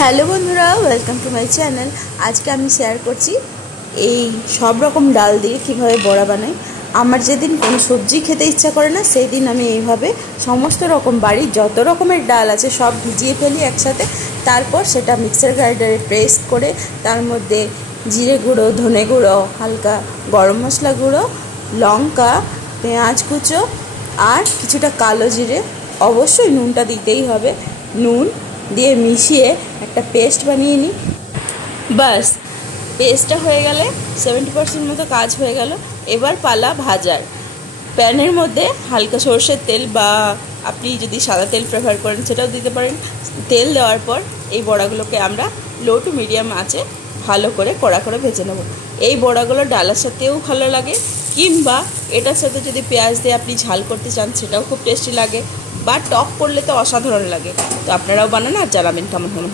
Hello বন্ধুরা, welcome to my channel. আজকে আমি শেয়ার করছি এই সব রকম ডাল দিয়ে কিভাবে বড়া বানাই। আমার যেদিন কোনো সবজি খেতে ইচ্ছা করে না, সেই দিন আমি এইভাবে সমস্ত রকম বাড়ির যত রকমের ডাল আছে সব ভিজিয়ে ফেলি একসাথে। তারপর সেটা মিক্সার গ্রাইন্ডারে পেস্ট করে তার মধ্যে জিরে গুঁড়ো, ধনে গুঁড়ো, হালকা গরম মশলা গুঁড়ো, লঙ্কা, পেঁয়াজ কুচো আর কিছুটা কালো জিরে, অবশ্যই নুনটা দিতেই হবে, নুন দিয়ে মিশিয়ে একটা পেস্ট বানিয়ে নিই। বাস, পেস্টটা হয়ে গেলে 70% মতো কাজ হয়ে গেল। এবার পালা ভাজার। প্যানের মধ্যে হালকা সরষের তেল বা আপনি যদি সাদা তেল প্রেফার করেন সেটাও দিতে পারেন। তেল দেওয়ার পর এই বড়াগুলোকে আমরা লো টু মিডিয়াম আঁচে ভালো করে কড়া করে ভেজে নেব। এই বড়াগুলো ডালের সাথেও ভালো লাগে, কিংবা এটার সাথে যদি পেঁয়াজ দিয়ে আপনি ঝাল করতে চান সেটাও খুব টেস্টি লাগে, বা টক করলে তো অসাধারণ লাগে। তো আপনারাও বানান আর জানাবেন কেমন হলো।